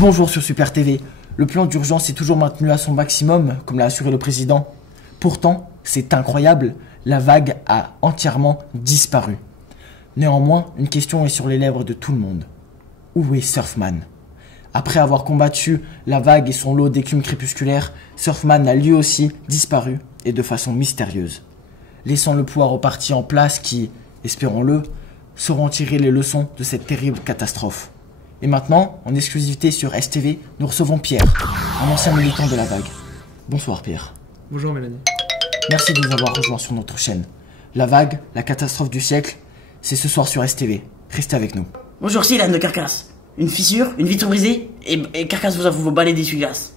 Bonjour sur Super TV. Le plan d'urgence est toujours maintenu à son maximum, comme l'a assuré le président. Pourtant, c'est incroyable, la vague a entièrement disparu. Néanmoins, une question est sur les lèvres de tout le monde. Où est Surfman? Après avoir combattu la vague et son lot d'écume crépusculaire, Surfman a lui aussi disparu, et de façon mystérieuse. Laissant le pouvoir aux partis en place qui, espérons-le, sauront tirer les leçons de cette terrible catastrophe. Et maintenant, en exclusivité sur STV, nous recevons Pierre, un ancien militant de la vague. Bonsoir Pierre. Bonjour Mélanie. Merci de nous avoir rejoints sur notre chaîne. La vague, la catastrophe du siècle, c'est ce soir sur STV. Restez avec nous. Bonjour, c'est l'âne de Carcasse. Une fissure, une vitre brisée, et Carcasse vous avoue vos balais d'essuie-glace.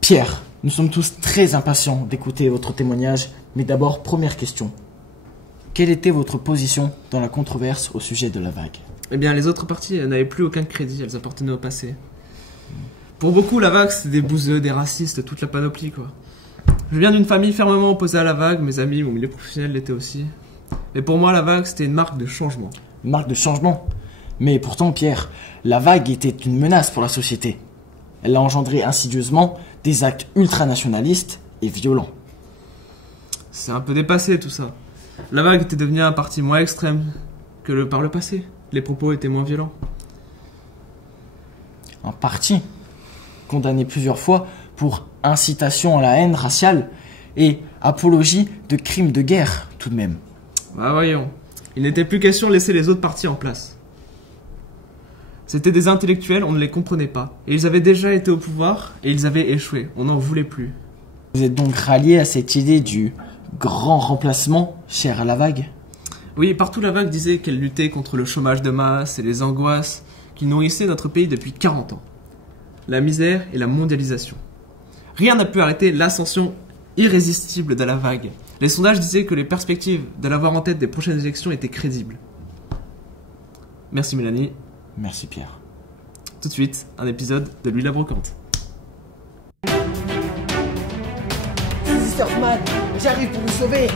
Pierre, nous sommes tous très impatients d'écouter votre témoignage, mais d'abord, première question. Quelle était votre position dans la controverse au sujet de la vague? Eh bien, les autres parties n'avaient plus aucun crédit, elles appartenaient au passé. Pour beaucoup, la vague, c'était des bouseux, des racistes, toute la panoplie, quoi. Je viens d'une famille fermement opposée à la vague, mes amis, mon milieu professionnel l'étaient aussi. Et pour moi, la vague, c'était une marque de changement. Une marque de changement? Mais pourtant, Pierre, la vague était une menace pour la société. Elle a engendré insidieusement des actes ultranationalistes et violents. C'est un peu dépassé, tout ça. La vague était devenue un parti moins extrême que par le passé. Les propos étaient moins violents. Un parti condamné plusieurs fois pour incitation à la haine raciale et apologie de crimes de guerre, tout de même. Bah voyons, il n'était plus question de laisser les autres partis en place. C'étaient des intellectuels, on ne les comprenait pas. Et ils avaient déjà été au pouvoir, et ils avaient échoué. On n'en voulait plus. Vous êtes donc rallié à cette idée du grand remplacement, cher à la vague? Oui, partout la vague disait qu'elle luttait contre le chômage de masse et les angoisses qui nourrissaient notre pays depuis 40 ans. La misère et la mondialisation. Rien n'a pu arrêter l'ascension irrésistible de la vague. Les sondages disaient que les perspectives de l'avoir en tête des prochaines élections étaient crédibles. Merci Mélanie. Merci Pierre. Tout de suite, un épisode de Louis la Brocante. Surfman, j'arrive pour vous sauver.